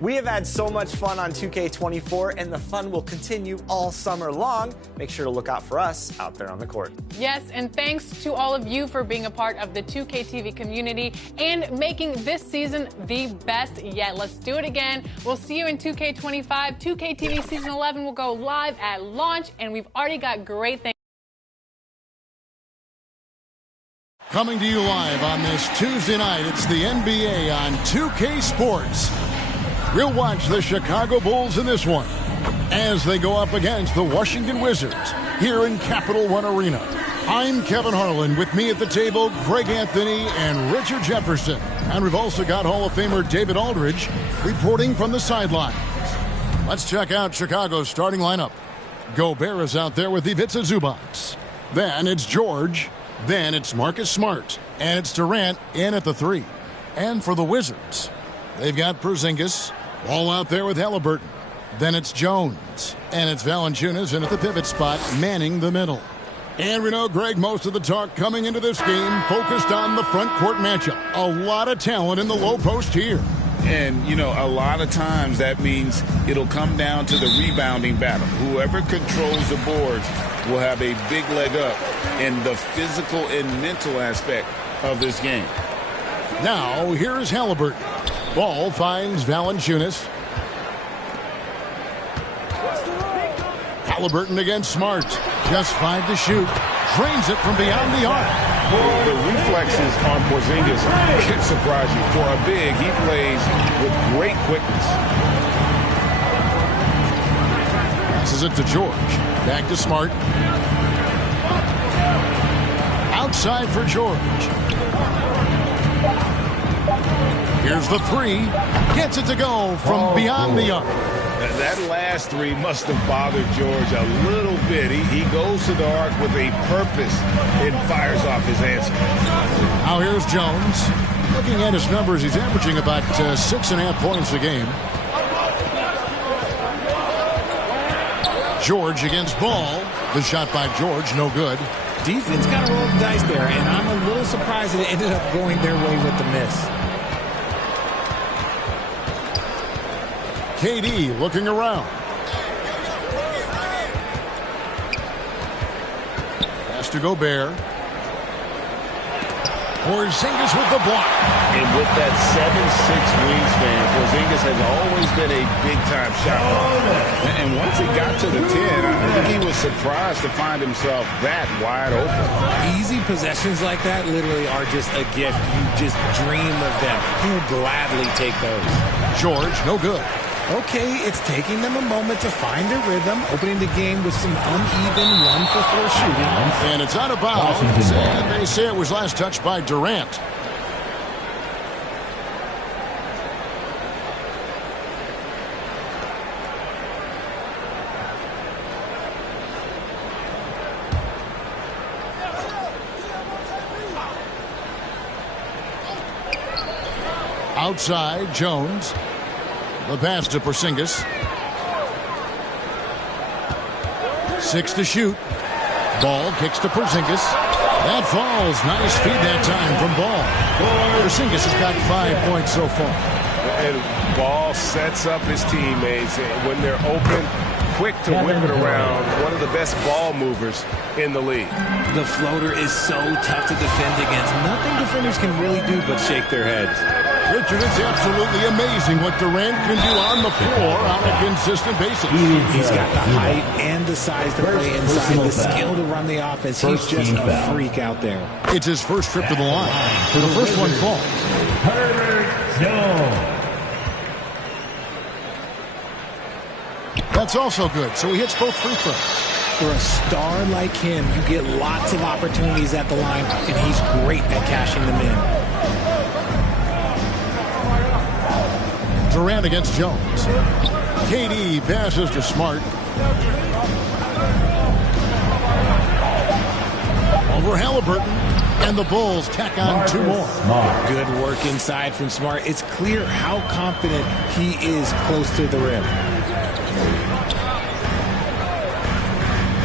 We have had so much fun on 2K24, and the fun will continue all summer long. Make sure to look out for us out there on the court. Yes, and thanks to all of you for being a part of the 2K TV community and making this season the best yet. Let's do it again. We'll see you in 2K25. 2K TV Season 11 will go live at launch, and we've already got great things. Coming to you live on this Tuesday night, it's the NBA on 2K Sports. We'll watch the Chicago Bulls in this one as they go up against the Washington Wizards here in Capital One Arena. I'm Kevin Harlan. With me at the table, Greg Anthony and Richard Jefferson. And we've also got Hall of Famer David Aldridge reporting from the sidelines. Let's check out Chicago's starting lineup. Gobert is out there with Ivica Zubac. Then it's George. Then it's Marcus Smart. And it's Durant in at the 3. And for the Wizards, they've got Porzingis, all out there with Halliburton. Then it's Jones. And it's Valanciunas in at the pivot spot, manning the middle. And we know, Greg, most of the talk coming into this game focused on the front court matchup. A lot of talent in the low post here. And, you know, a lot of times that means it'll come down to the rebounding battle. Whoever controls the boards will have a big leg up in the physical and mental aspect of this game. Now, here's Halliburton. Ball finds Valanciunas. Halliburton against Smart. Just 5 to shoot. Drains it from beyond the arc. The reflexes on Porzingis can surprise you. For a big, he plays with great quickness. Passes it to George. Back to Smart. Outside for George. Here's the 3. Gets it to go from beyond the arc. That last 3 must have bothered George a little bit. He goes to the arc with a purpose and fires off his answer. Now here's Jones. Looking at his numbers, he's averaging about 6.5 points a game. George against Ball. The shot by George, no good. Defense kind of rolled the dice there, and I'm a little surprised that it ended up going their way with the miss. KD looking around. Pass to Gobert. Porzingis with the block. And with that 7'6" wingspan, Porzingis has always been a big-time shot blocker. And once he got to the 10, I think he was surprised to find himself that wide open. Easy possessions like that literally are just a gift. You just dream of them. He'll gladly take those. George, no good. Okay, it's taking them a moment to find their rhythm, opening the game with some uneven 1-for-4 shooting. And it's out of bounds. And they say it was last touched by Durant. Outside, Jones. The pass to Porzingis. 6 to shoot. Ball kicks to Porzingis. That falls. Nice feed that time from Ball. Porzingis has got 5 points so far. And Ball sets up his teammates when they're open, quick to whip it around. One of the best ball movers in the league. The floater is so tough to defend against. Nothing defenders can really do but shake their heads. Richard, it's absolutely amazing what Durant can do on the floor on a consistent basis. He's got the height and the size to play inside, the skill to run the offense. He's just a freak out there. It's his first trip to the line. For the first one falls. That's also good. So he hits both free throws. For a star like him, you get lots of opportunities at the line, and he's great at cashing them in. Durant against Jones. KD passes to Smart. Over Halliburton. And the Bulls tack on 2 more. Good work inside from Smart. It's clear how confident he is close to the rim.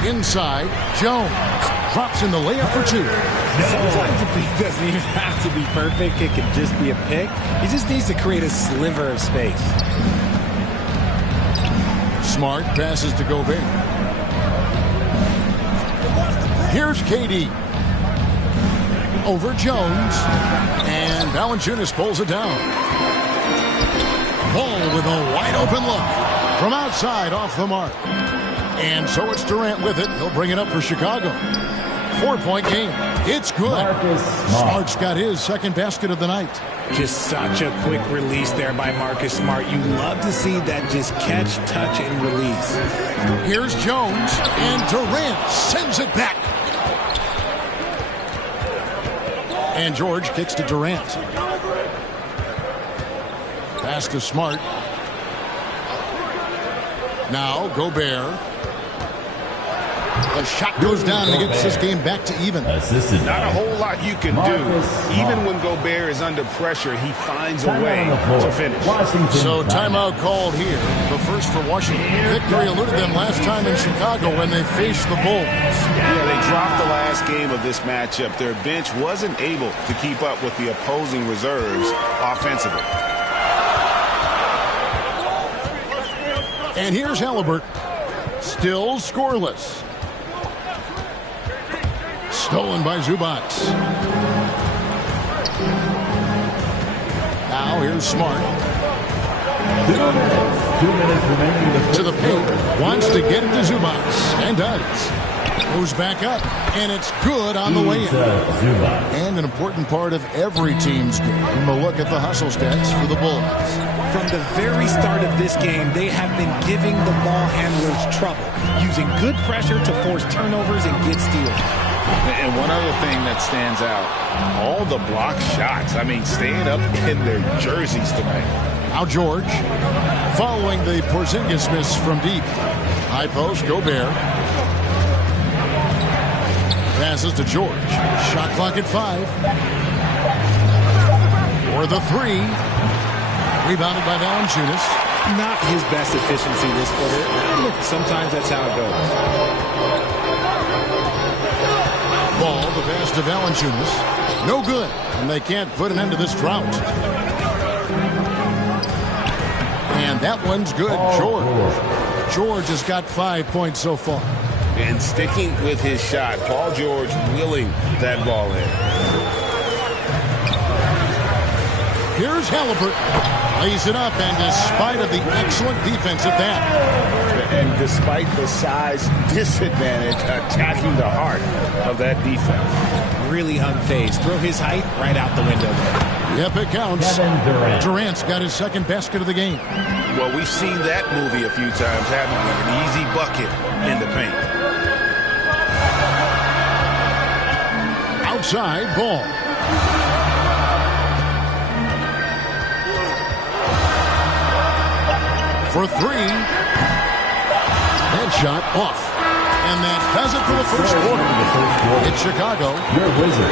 Inside, Jones drops in the layup for 2. Sometimes the pick doesn't even have to be perfect. It can just be a pick. He just needs to create a sliver of space. Smart passes to Gobert. Here's KD. Over Jones. And Valanciunas pulls it down. Ball with a wide open look. From outside off the mark. And so it's Durant with it. He'll bring it up for Chicago. 4-point game. It's good. Smart's got his second basket of the night. Just such a quick release there by Marcus Smart. You love to see that just catch, touch, and release. Here's Jones. And Durant sends it back. And George kicks to Durant. Pass to Smart. Now Gobert. The shot goes down and gets this game back to even. Not a whole lot you can do. Even when Gobert is under pressure, he finds a way to finish. So timeout called here. The first for Washington. Victory eluded them last time in Chicago when they faced the Bulls. Yeah, they dropped the last game of this matchup. Their bench wasn't able to keep up with the opposing reserves offensively. And here's Halliburton. Still scoreless. Stolen by Zubac. Now here's Smart. 2 minutes remaining. To the paint. Wants to get it to Zubac. And does. Moves back up. And it's good on the way in. And an important part of every team's game. A look at the hustle stats for the Bulls. From the very start of this game, they have been giving the ball handlers trouble, using good pressure to force turnovers and get steals. And one other thing that stands out, all the block shots. I mean, staying up in their jerseys tonight. Now George, following the Porzingis miss from deep. High post, Gobert. Passes to George. Shot clock at 5. For the 3. Rebounded by Valanciunas. Not his best efficiency this quarter. Look, sometimes that's how it goes. Ball, the pass to Valanciunas. No good, and they can't put an end to this drought. And that one's good. George has got 5 points so far. And sticking with his shot, Paul George willing that ball in. Here's Halliburton. Lays it up, and despite of the excellent defense at that. And despite the size disadvantage, attacking the heart of that defense. Really unfazed. Throw his height right out the window there. Yep, it counts. Durant's got his second basket of the game. Well, we've seen that movie a few times, haven't we? An easy bucket in the paint. Outside, Ball. For 3. Headshot off. And that does it for the first quarter. It's Chicago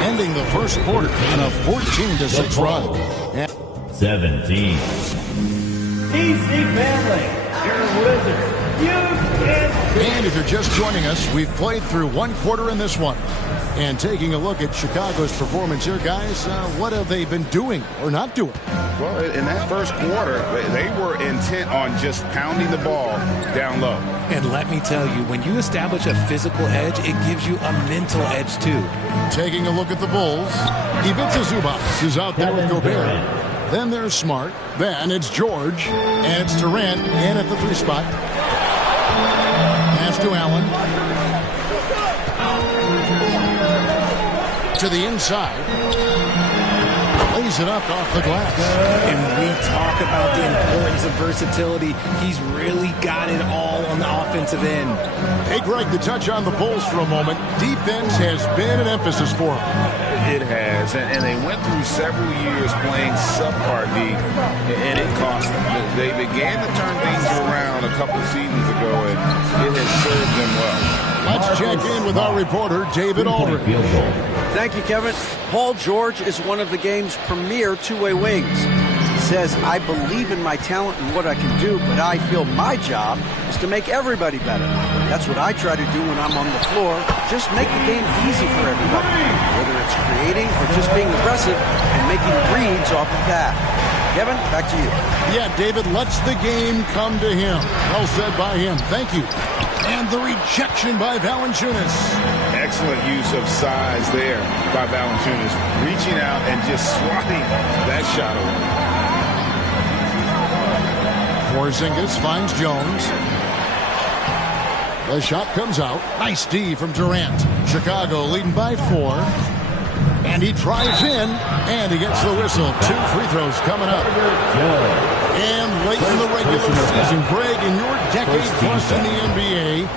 ending the first quarter in a 14-6 run. 17. DC family, you're Wizards. And if you're just joining us, we've played through one quarter in this one. And taking a look at Chicago's performance here, guys, what have they been doing or not doing? Well, in that first quarter, they were intent on just pounding the ball down low. And let me tell you, when you establish a physical edge, it gives you a mental edge, too. Taking a look at the Bulls, Ivica Zubac is out there with Gobert. Then there's Smart. Then it's George. And it's Durant in at the 3 spot. Pass to Allen. To the inside. Lays it up off the glass. And we talk about the importance of versatility. He's really got it all on the offensive end. Hey, Greg, to touch on the Bulls for a moment, defense has been an emphasis for them. It has, and they went through several years playing subpar D, and it cost them. They began to turn things around a couple seasons ago, and it has served them well. Let's check in with our reporter, David Aldridge. Thank you, Kevin. Paul George is one of the game's premier two-way wings. He says, I believe in my talent and what I can do, but I feel my job is to make everybody better. That's what I try to do when I'm on the floor. Just make the game easy for everybody, whether it's creating or just being aggressive and making reads off of that. Kevin, back to you. Yeah, David lets the game come to him. Well said by him. Thank you. And the rejection by Valanciunas. Excellent use of size there by Valanciunas, reaching out and just swatting that shot away. Porzingis finds Jones. The shot comes out. Nice D from Durant. Chicago leading by 4. And he drives in, and he gets the whistle. 2 free throws coming up. And late in the regular season, Greg, in your decade plus in the NBA,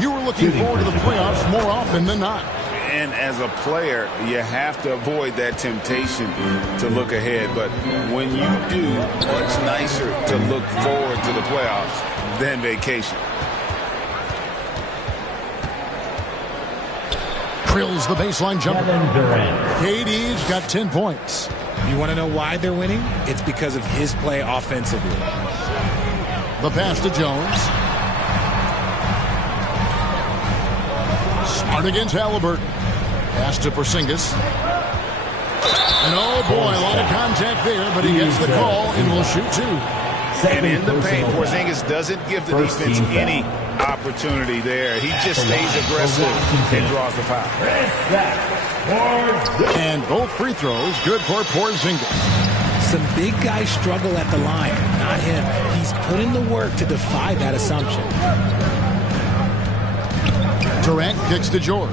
you were looking forward to the playoffs more often than not. And as a player, you have to avoid that temptation to look ahead. But when you do, it's nicer to look forward to the playoffs than vacation. Drills the baseline jumper. KD's got 10 points. You want to know why they're winning? It's because of his play offensively. The pass to Jones. Smart against Halliburton. Pass to Porzingis. And oh boy, a lot of contact there, but he gets the call and will shoot 2. And in the paint, Porzingis doesn't give the defense any opportunity there. He just stays aggressive and draws the foul. And both free throws good for Porzingis. Some big guys struggle at the line, not him. He's put in the work to defy that assumption. Durant kicks to George.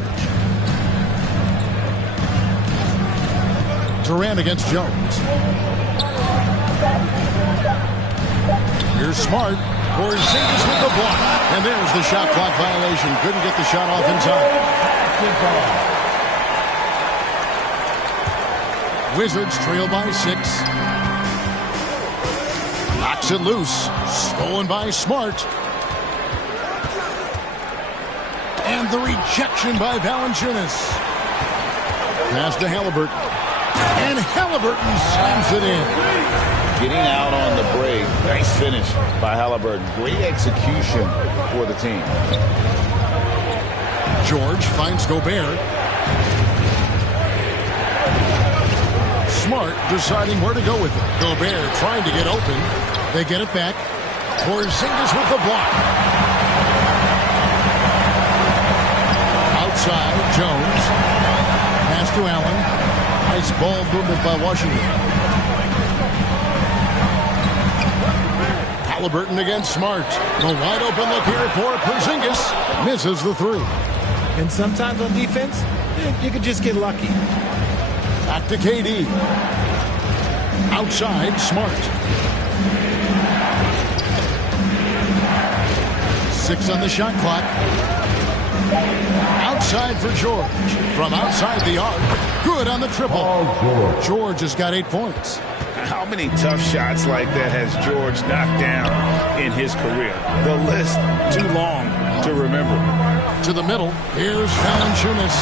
Durant against Jones. Here's Smart. Porzingis with the block. And there's the shot clock violation. Couldn't get the shot off in time. Wizards trail by 6. Knocks it loose. Stolen by Smart. And the rejection by Valanciunas. Pass to Halliburton. And Halliburton slams it in. Getting out on the break. Nice finish by Halliburton. Great execution for the team. George finds Gobert. Smart deciding where to go with it. Gobert trying to get open. They get it back. Porzingis with the block. Outside, Jones. Pass to Allen. Nice ball movement by Washington. Halliburton against Smart. The wide open look here for Porzingis. Misses the 3. And sometimes on defense, you could just get lucky. Back to KD. Outside, Smart. 6 on the shot clock. Outside for George. From outside the arc. Good on the triple. George has got 8 points. How many tough shots like that has George knocked down in his career? The list too long to remember. To the middle, here's Valanciunas.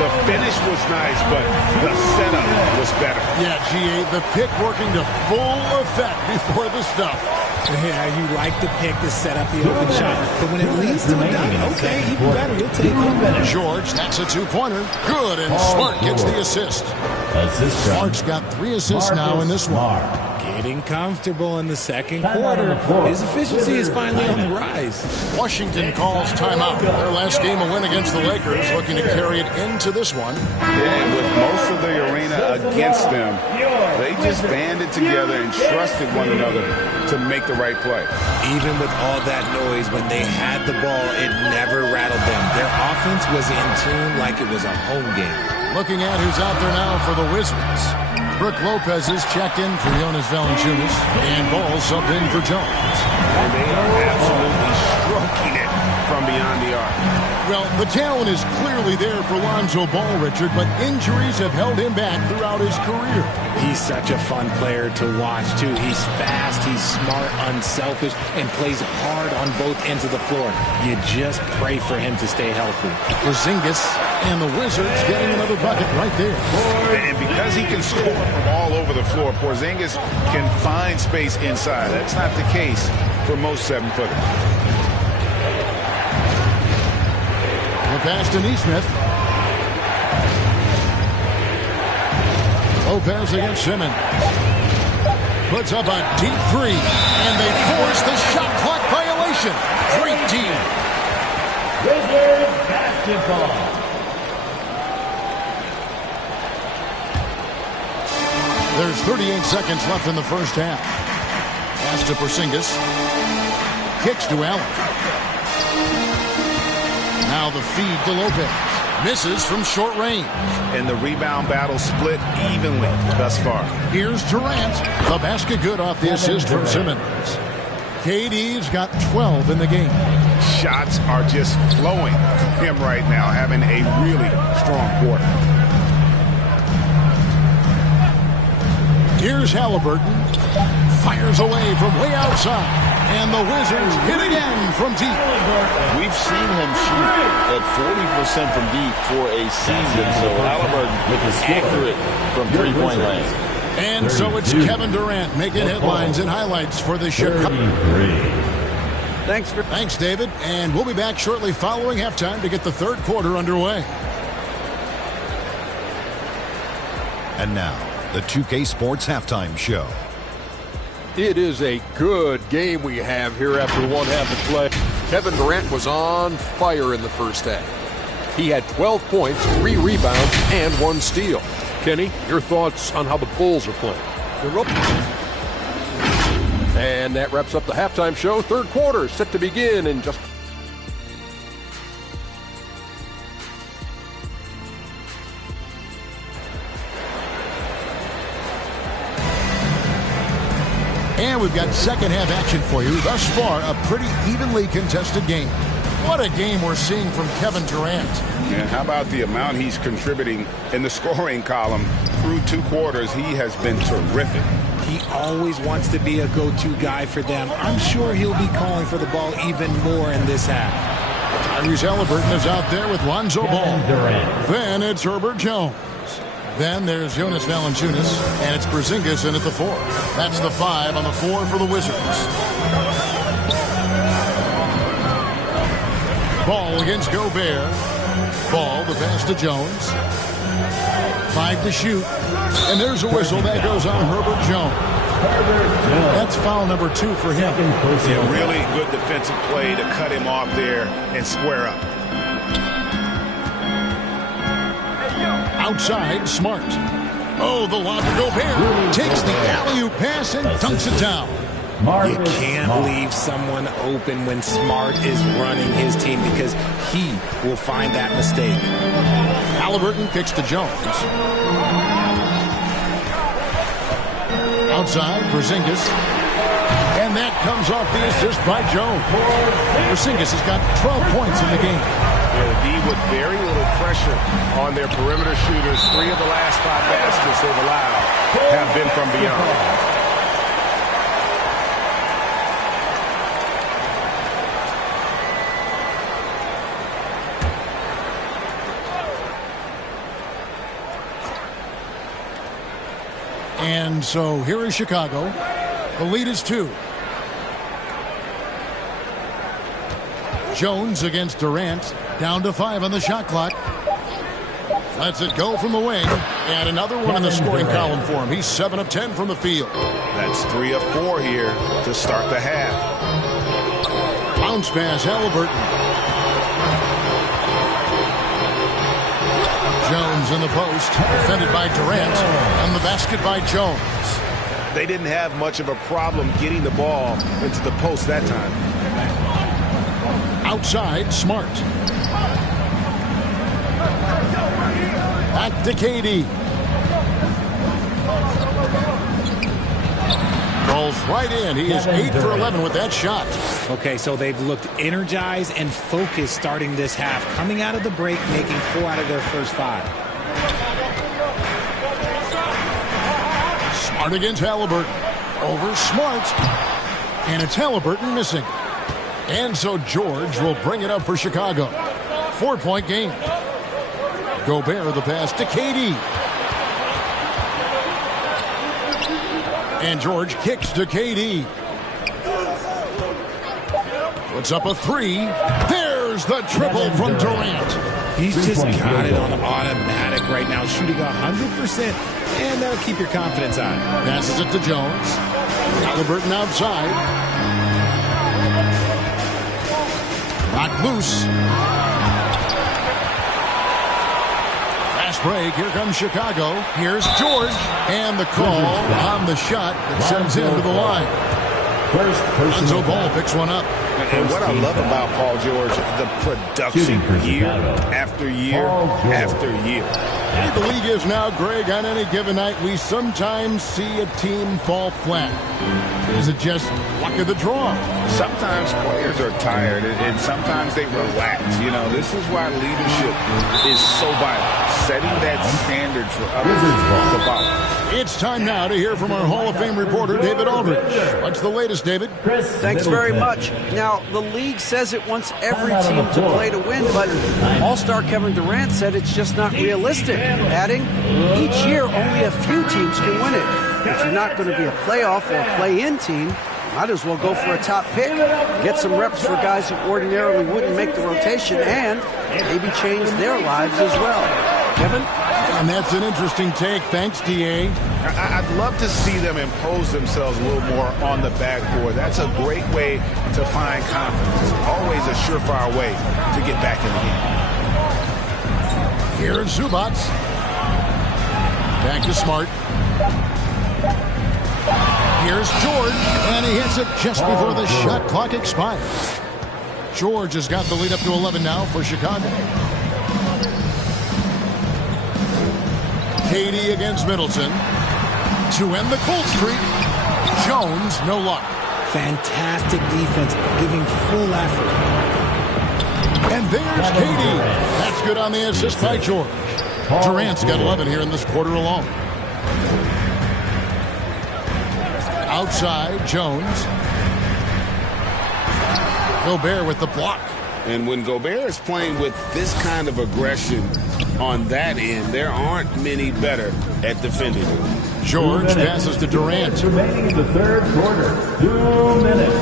The finish was nice, but the setup was better. Yeah, GA, the pick working to full effect before the stuff. Yeah, you like the pick to set up the open shot. But when it leads to a dunk, okay, even better. You'll take it. George, that's a 2-pointer. Good, and Smart gets the assist. Smart's got 3 assists now in this one. Getting comfortable in the second quarter. His efficiency is finally on the rise. Washington calls timeout. Their last game a win against the Lakers, looking to carry it into this one. And with most of the arena against them, they just banded together and trusted one another to make the right play. Even with all that noise, when they had the ball, it never rattled them. Their offense was in tune like it was a home game. Looking at who's out there now for the Wizards. Brooke Lopez is checked in for Jonas Valanciunas, and Ball subbed in for Jones. And they are absolutely stroking it from beyond the arc. Well, the talent is clearly there for Lonzo Ball, Richard, but injuries have held him back throughout his career. He's such a fun player to watch, too. He's fast, he's smart, unselfish, and plays hard on both ends of the floor. You just pray for him to stay healthy. Porzingis and the Wizards getting another bucket right there. And because he can score from all over the floor, Porzingis can find space inside. That's not the case for most 7-footers. The pass to Nesmith. Lopez against Simmons. Puts up a deep three, and they force the shot clock violation. Great team. Wizards basketball. There's 38 seconds left in the first half. Pass to Porzingis. Kicks to Allen. Now the feed to Lopez. Misses from short range. And the rebound battle split evenly thus far. Here's Durant. The basket good off the assist from Simmons. KD's got 12 in the game. Shots are just flowing from him right now, having a really strong quarter. Here's Halliburton. Fires away from way outside. And the Wizards hit again from deep. We've seen him shoot at 40% from deep for a season. So Halliburton is accurate from three-point range. And so it's Kevin Durant making headlines and highlights for the Chicago. Thanks, David. And we'll be back shortly following halftime to get the third quarter underway. And now, the 2K Sports Halftime Show. It is a good game we have here after one half of play. Kevin Durant was on fire in the first half. He had 12 points, 3 rebounds, and 1 steal. Kenny, your thoughts on how the Bulls are playing? And that wraps up the halftime show. Third quarter set to begin in just... And we've got second half action for you. Thus far, a pretty evenly contested game. What a game we're seeing from Kevin Durant. And how about the amount he's contributing in the scoring column through 2 quarters? He has been terrific. He always wants to be a go-to guy for them. I'm sure he'll be calling for the ball even more in this half. Tyrese Halliburton is out there with Lonzo Ball. Then it's Herbert Jones. Then there's Jonas Valanciunas, and it's Porzingis in at the 4. That's the 5 on the 4 for the Wizards. Ball against Gobert. Ball, the pass to Jones. 5 to shoot. And there's a whistle that goes on Herbert Jones. That's foul number 2 for him. A really good defensive play to cut him off there and square up. Outside, Smart. Oh, the lob to Gobert. Takes the alley-oop pass and dunks it down. You can't leave someone open when Smart is running his team because he will find that mistake. Halliburton kicks to Jones. Outside, Porzingis. And that comes off the assist by Jones. Porzingis has got 12 points in the game. D with very little pressure on their perimeter shooters. 3 of the last 5 baskets they've allowed have been from beyond. And so here is Chicago. The lead is 2. Jones against Durant. Down to 5 on the shot clock. Lets it go from the wing. And another one in the scoring column for him. He's 7 of 10 from the field. That's 3 of 4 here to start the half. Bounce pass, Halliburton. Jones in the post. Defended by Durant. And the basket by Jones. They didn't have much of a problem getting the ball into the post that time. Outside, Smart. Back to KD. Rolls right in. He is 8 for 11 with that shot. Okay, so they've looked energized and focused starting this half, coming out of the break, making 4 out of their first 5. Smart against Halliburton. Over Smart. And it's Halliburton missing. And so George will bring it up for Chicago. 4-point game. Gobert the pass to KD. And George kicks to KD. Puts up a 3. There's the triple from Durant. He's just got it on automatic right now, shooting 100%, and that'll keep your confidence high. Passes it to Jones. Halliburton outside. Not loose. Fast break. Here comes Chicago. Here's George. And the call on the shot that sends him to the line. Lonzo Ball picks one up. And what I love about Paul George, the production year after year after year. The league is now, Greg, on any given night, we sometimes see a team fall flat. Is it just luck of the draw? Sometimes players are tired, and sometimes they relax. You know, this is why leadership is so vital, setting that standard for others to follow. It's time now to hear from our Hall of Fame reporter, David Aldridge. What's the latest, David? Thanks very much. Now, the league says it wants every team to play to win, but All-Star Kevin Durant said it's just not realistic, adding, each year only a few teams can win it. If you're not going to be a playoff or play-in team, might as well go for a top pick, get some reps for guys who ordinarily wouldn't make the rotation, and maybe change their lives as well. Kevin? And that's an interesting take. Thanks, D.A. I'd love to see them impose themselves a little more on the backboard. That's a great way to find confidence. Always a surefire way to get back in the game. Here is Zubac. Back to Smart. Here's George, and he hits it just before the shot clock expires. George has got the lead up to 11 now for Chicago. KD against Middleton. To end the cold streak, Jones, no luck. Fantastic defense, giving full effort. And there's KD. That's good on the assist by George. Durant's got 11 here in this quarter alone. Outside, Jones. Gobert with the block. And when Gobert is playing with this kind of aggression on that end, there aren't many better at defending him. George passes to Durant. Remaining in the third quarter. 2 minutes.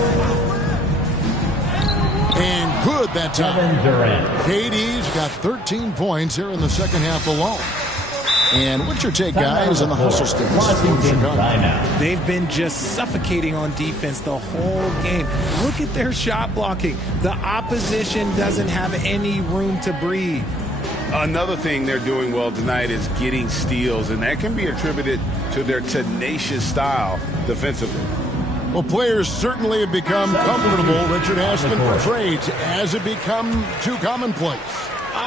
And good that time. KD's got 13 points here in the second half alone. And what's your take, guys, on the hustle sticks from Chicago? They've been just suffocating on defense the whole game. Look at their shot blocking. The opposition doesn't have any room to breathe. Another thing they're doing well tonight is getting steals, and that can be attributed to their tenacious style defensively. Well, players certainly have become comfortable, Richard, asking for trades. Has it become too commonplace?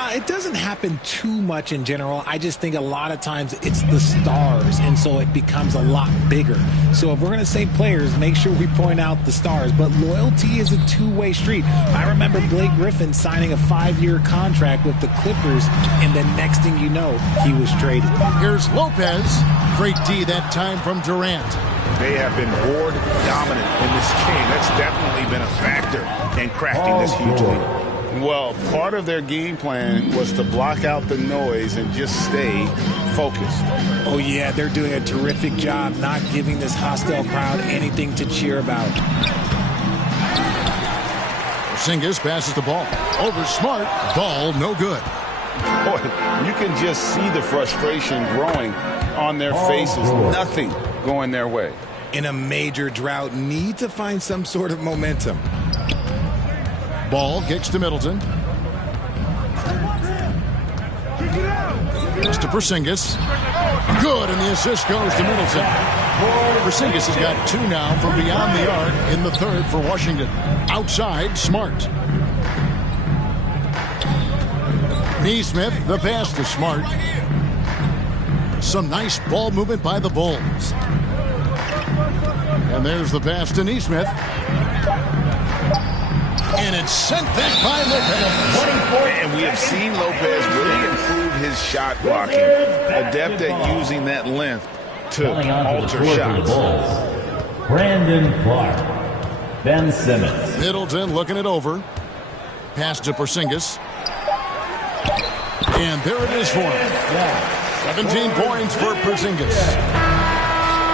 It doesn't happen too much in general. I just think a lot of times it's the stars, and so it becomes a lot bigger. So if we're going to say players, make sure we point out the stars. But loyalty is a two-way street. I remember Blake Griffin signing a 5-year contract with the Clippers, and the next thing you know, he was traded. Here's Lopez. Great D that time from Durant. They have been board dominant in this game. That's definitely been a factor in crafting this huge lead. Well, part of their game plan was to block out the noise and just stay focused. Oh, yeah, they're doing a terrific job not giving this hostile crowd anything to cheer about. Porzingis passes the ball. Over Smart. Ball no good. Boy, you can just see the frustration growing on their faces. Nothing going their way. In a major drought, need to find some sort of momentum. Ball kicks to Middleton. It's to Porzingis. Good, and the assist goes to Middleton. Porzingis has got 2 now from beyond the arc in the third for Washington. Outside, Smart. Neesmith, the pass to Smart. Some nice ball movement by the Bulls. And there's the pass to Neesmith. And it's sent back by Lopez. And we have seen Lopez really improve his shot blocking. Adept at using that length to alter shots. Brandon Clark. Ben Simmons. Middleton looking it over. Pass to Porzingis. And there it is for him. 17 points for Porzingis.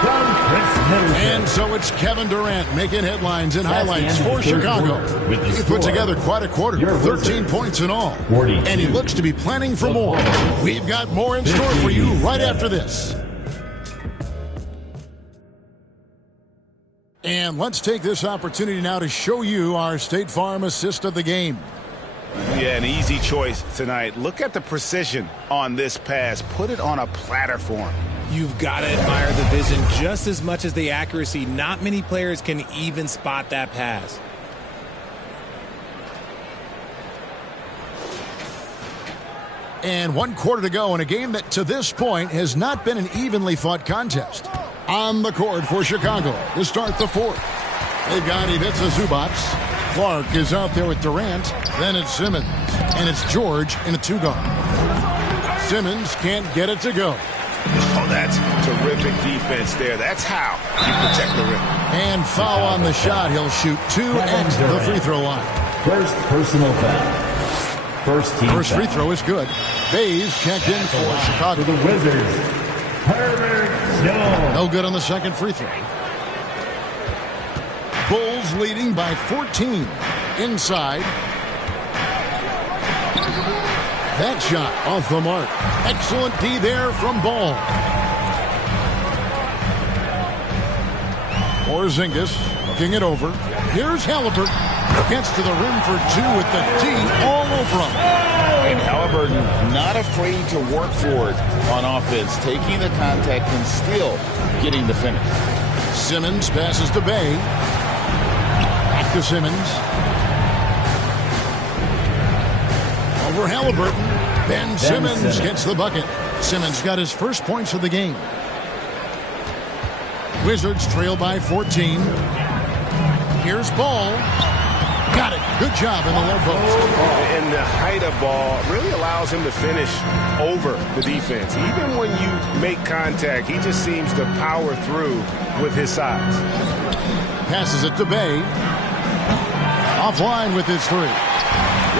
And so it's Kevin Durant making headlines and highlights for Chicago. He put together quite a quarter, 13 points in all. And he looks to be planning for more. We've got more in store for you right after this. And let's take this opportunity now to show you our State Farm assist of the game. Yeah, an easy choice tonight. Look at the precision on this pass. Put it on a platter for him. You've got to admire the vision just as much as the accuracy. Not many players can even spot that pass. And 1 quarter to go in a game that to this point has not been an evenly fought contest. On the court for Chicago to start the fourth. They've got Ivica Zubac. Clark is out there with Durant. Then it's Simmons. And it's George in a 2-guard. Simmons can't get it to go. Oh, that's terrific defense there. That's how you protect the rim. And foul on the shot. He'll shoot 2 at the free throw line. First personal foul. First team First free foul. throw is good. Bays checked in for Chicago. For the Wizards, Herbert Jones. No good on the second free throw. Bulls leading by 14. Inside. That shot off the mark. Excellent D there from Ball. Porzingis looking it over. Here's Halliburton. Gets to the rim for 2 with the D all over him. And Halliburton not afraid to work for it on offense, taking the contact and still getting the finish. Simmons passes to Bay. Back to Simmons. Over Halliburton. Ben Simmons gets the bucket. Simmons got his first points of the game. Wizards trail by 14. Here's Ball. Got it. Good job in the low post. And the height of Ball really allows him to finish over the defense. Even when you make contact, he just seems to power through with his size. Passes it to Bay. Offline with his 3.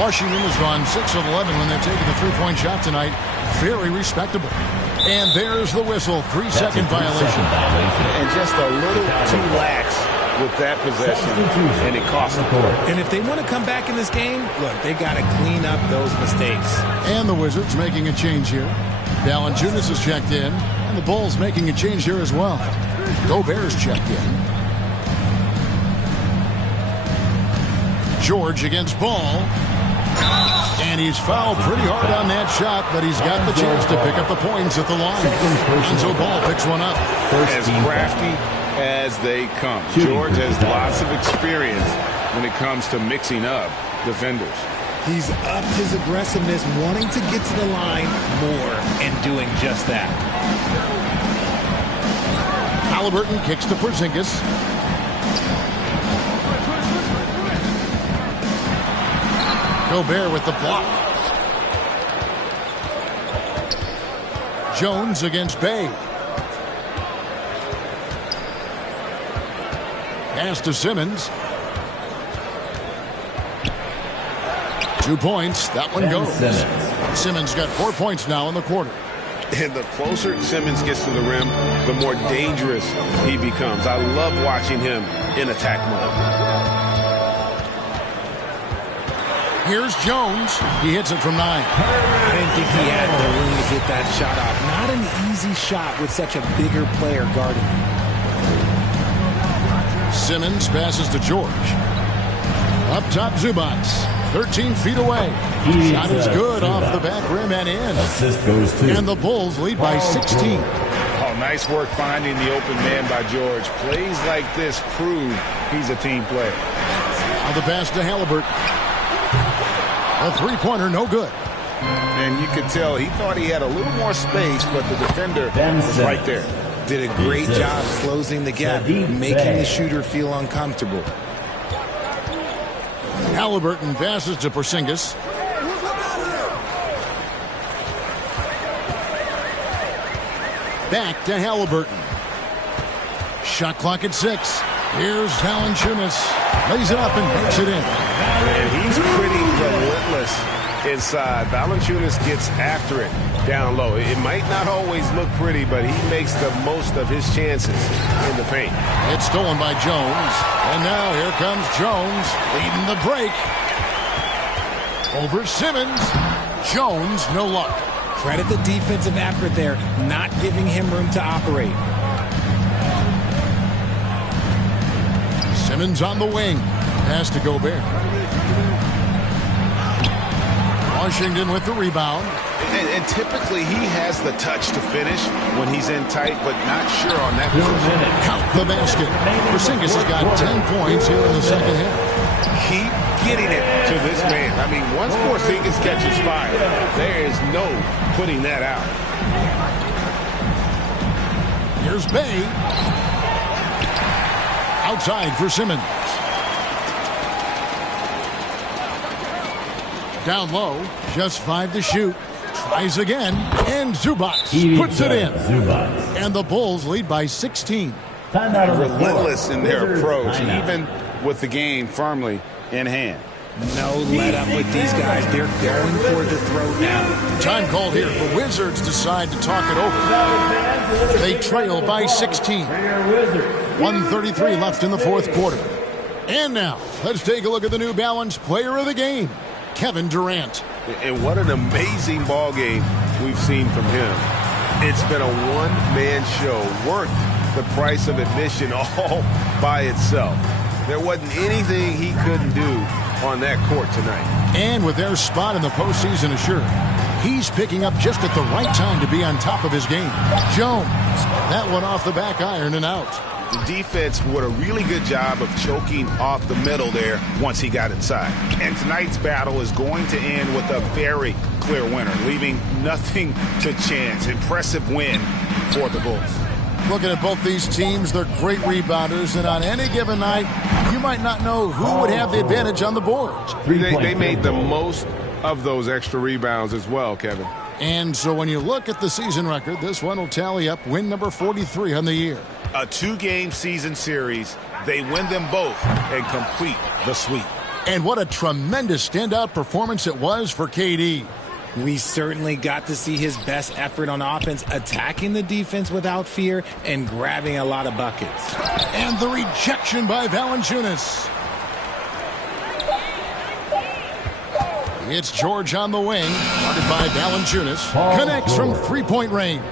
Washington has gone 6 of 11 when they've taken the three-point shot tonight. Very respectable. And there's the whistle. 3-second violation. And just a little too lax with that possession, and it cost them. And if they want to come back in this game, look, they got to clean up those mistakes. And the Wizards making a change here. Valanciunas is checked in, and the Bulls making a change here as well. Gobert's checked in. George against Ball. And he's fouled pretty hard on that shot, but he's got the chance to pick up the points at the line. And so Ball picks one up. As crafty as they come. George has lots of experience when it comes to mixing up defenders. He's upped his aggressiveness, wanting to get to the line more and doing just that. Halliburton kicks to Porzingis. Gobert with the block. Jones against Bay. Pass to Simmons. 2 points. That one goes. Simmons got 4 points now in the quarter. And the closer Simmons gets to the rim, the more dangerous he becomes. I love watching him in attack mode. Here's Jones. He hits it from 9. I didn't think he had the room to get that shot off. Not an easy shot with such a bigger player guarding him. Simmons passes to George. Up top, Zubac. 13 feet away. Shot is good off the back rim and in. Assist goes to. And the Bulls lead by 16. Oh, nice work finding the open man by George. Plays like this prove he's a team player. Now the pass to Halliburton. A three-pointer, no good. And you could tell he thought he had a little more space, but the defender was right there. Did a great job closing the gap, making the shooter feel uncomfortable. Halliburton passes to Porzingis. Back to Halliburton. Shot clock at 6. Here's Valanciunas. Lays it up and makes it in. And he's pretty relentless inside. Valanciunas gets after it down low. It might not always look pretty, but he makes the most of his chances in the paint. It's stolen by Jones. And now here comes Jones leading the break. Over Simmons. Jones, no luck. Credit the defensive effort there, not giving him room to operate. Simmons on the wing. Pass to Gobert. Washington with the rebound. And typically he has the touch to finish when he's in tight, but not sure on that position. Count the basket. Porzingis has got 10 points here in the second half. Keep getting it to this man. I mean, once Porzingis catches fire, there is no putting that out. Here's Bay. Outside for Simmons. Down low, just 5 to shoot. Tries again, and Zubac puts it in. And the Bulls lead by 16. Relentless in their approach, even with the game firmly in hand. No let up with these guys. They're going for the throw now. Time called here. The Wizards decide to talk it over. They trail by 16. 1:33 left in the fourth quarter. And now, let's take a look at the New Balance player of the game, Kevin Durant. And what an amazing ball game we've seen from him. It's been a one-man show worth the price of admission all by itself. There wasn't anything he couldn't do on that court tonight. And with their spot in the postseason assured, he's picking up just at the right time to be on top of his game. Jones, that one off the back iron and out. The defense did a really good job of choking off the middle there once he got inside. And tonight's battle is going to end with a very clear winner, leaving nothing to chance. Impressive win for the Bulls. Looking at both these teams, they're great rebounders, and on any given night, you might not know who would have the advantage on the board. They made the most of those extra rebounds as well, Kevin. And so when you look at the season record, this one will tally up win number 43 on the year. A 2-game season series. They win them both and complete the sweep. And what a tremendous standout performance it was for KD. We certainly got to see his best effort on offense, attacking the defense without fear and grabbing a lot of buckets. And the rejection by Valanciunas. It's George on the wing, guarded by Valanciunas. Connects from three-point range.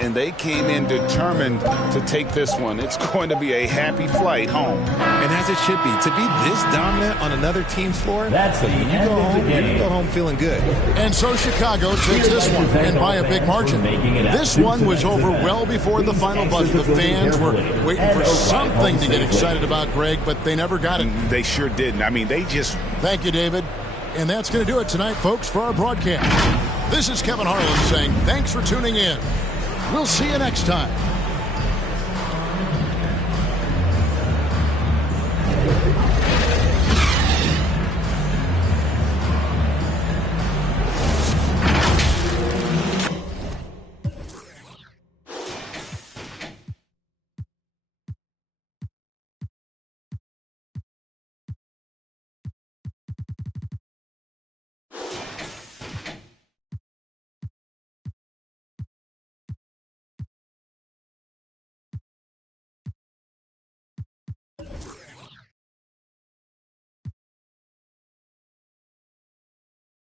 And they came in determined to take this one. It's going to be a happy flight home. And as it should be. To be this dominant on another team's floor, that's the end of the game. You go home feeling good. And so Chicago takes this one, and by a big margin. This one was over well before the final buzzer. The fans were waiting for something to get excited about, Greg, but they never got it. They sure didn't. I mean, they just... Thank you, David. And that's going to do it tonight, folks, for our broadcast. This is Kevin Harlan saying thanks for tuning in. We'll see you next time.